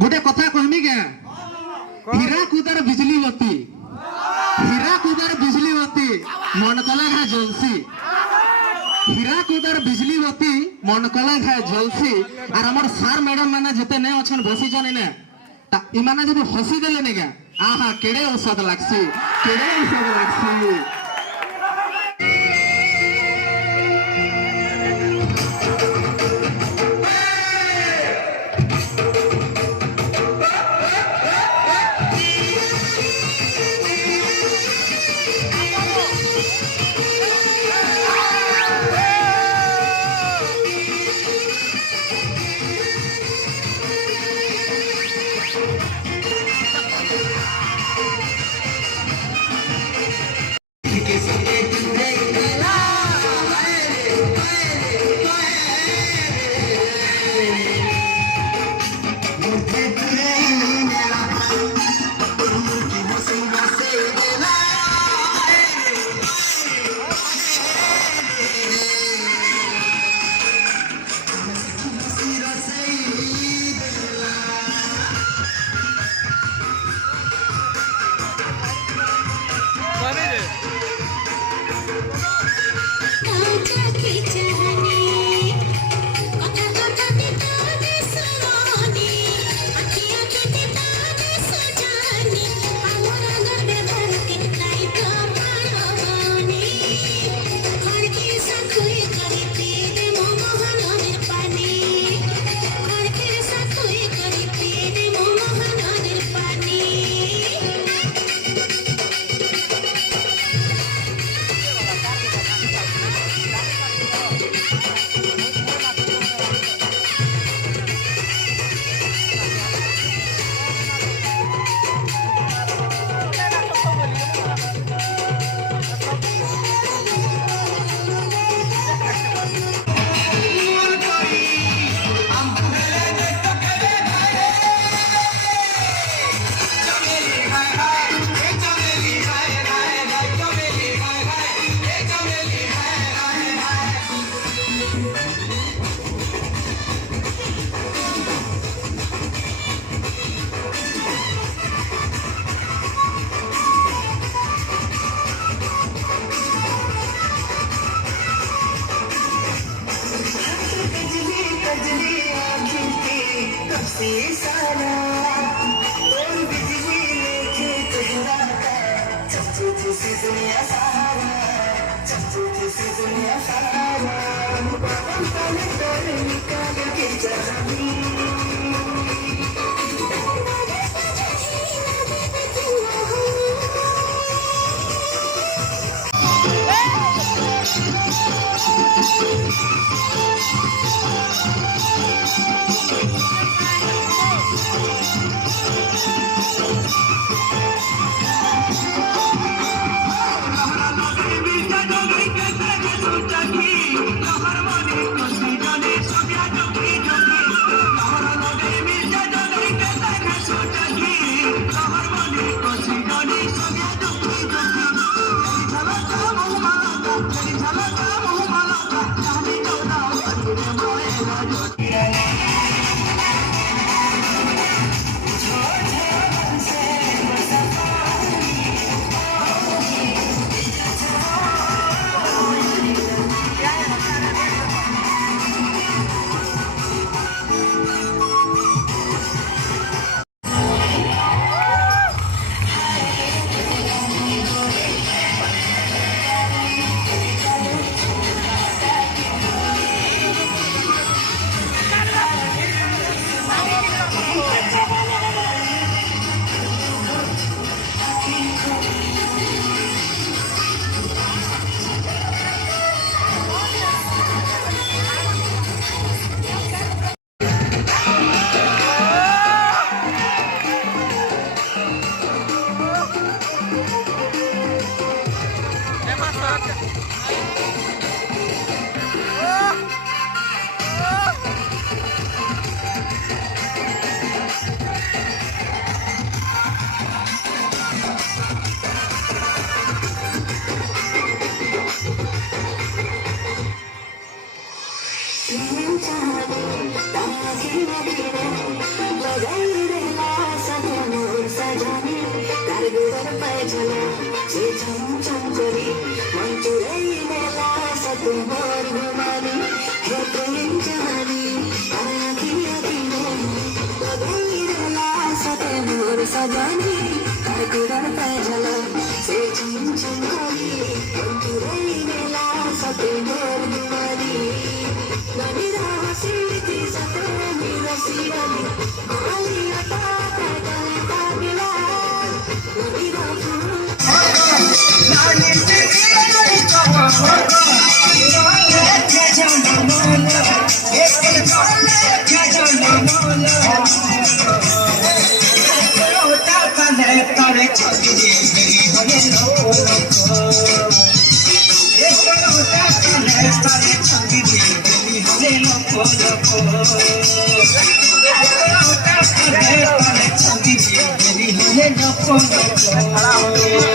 गोटे कथा कहमी क्या हीरा कूदार बिजली बत्ती हीरा कूदार बिजली बत्ती मन कला घा जलसी हीरा कूदार बिजली बत्ती मन कला घा जलसी और हमर सार मैडम माने जते ने अछन बसी जने ने इमाने जब हसी देले ने क्या आहा केड़े औषध लागसी केड़े औषध लागसी से चम करी मन चुराई मेला सत मोर घुमानी हे प्रेम कहानी आखी आखी में लगाई मेला सत मोर सजानी कारकुदर पैजला से चम करी मन चुराई मेला सत मोर घुमानी ननी राह सिरती सत मेरा सिरानी आई अता करता मिला ननी Hello.